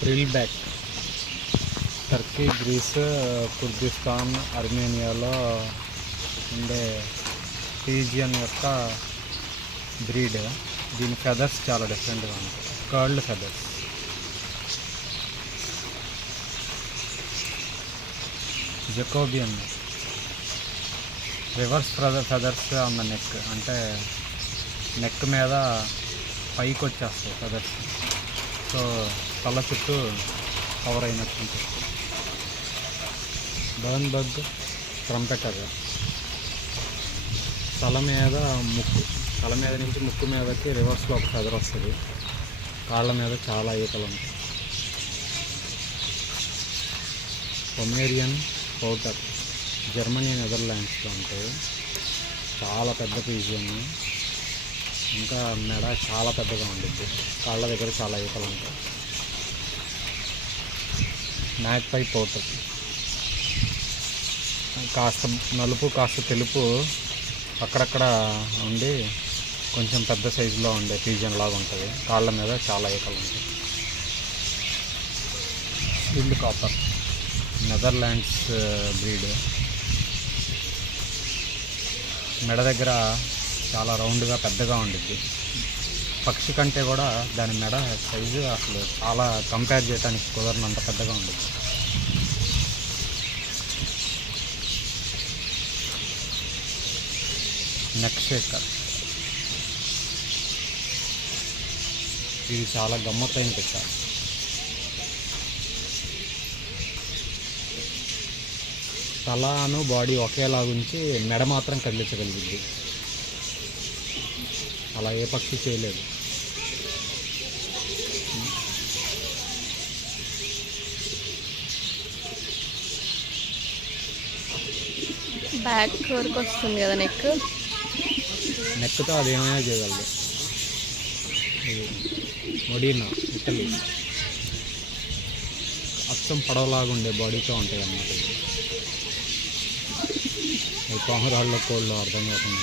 Frill back Turkey, Greece, Kurdistan, అర్మేనియాలో ఉండే pigeon యొక్క బ్రీడ్. దీని ఫెదర్స్ చాలా డిఫరెంట్గా ఉంటాయి, curled feathers. Jacobian reverse feathers on the neck, అంటే నెక్ మీద పైకి వచ్చేస్తాయి ఫెదర్స్, సో తల చుట్టూ కవర్ అయినట్టు ఉంటుంది. బర్న్బర్గ్ ట్రంపెటర్ తల మీద నుంచి ముక్కు మీదకి రివర్స్లో ఒక ఫెదర్ వస్తుంది. కాళ్ళ మీద చాలా ఈకలు ఉంటాయి. పొమేరియన్ పౌటర్ జర్మనీ, నెదర్లాండ్స్లో ఉంటాయి. చాలా పెద్ద పీజియన్, ఇంకా మెడ చాలా పెద్దగా ఉంటుంది. కాళ్ళ దగ్గర చాలా ఈకలు ఉంటాయి. మ్యాగ్పై పౌటర్ కాస్త నలుపు కాస్త తెలుపు అక్కడక్కడ ఉండి కొంచెం పెద్ద సైజులో ఉండే పీజియన్ లాగా ఉంటుంది. కాళ్ళ మీద చాలా ఈకలు ఉంటాయి. Stilled copper Netherlands breed. మెడ దగ్గర చాలా రౌండ్గా పెద్దగా ఉండిద్ది. పక్షి కంటే కూడా దాని మెడ సైజు అసలు చాలా కంపేర్ చేయడానికి కుదరనంత పెద్దగా ఉండిద్ది. నెక్ షేకర్ ఇది చాలా గమ్మత్తైన పిట్ట. తలను బాడీ ఒకేలాగుంచి మెడ మాత్రం కదిలించగలిగింది. అలా ఏ పక్షి చేయలేదు. బ్యాక్ వరకు వస్తుంది కదా నెక్తో అది ఏమైనా చేయగలదు. ఇది మొడీనా, ఇటలీ. అచ్చం పడవలాగా ఉండే బాడీతో ఉంటాయి అన్నమాట. ఇది పామురాళ్ళ కోళ్ళు అర్థం కాకుండా.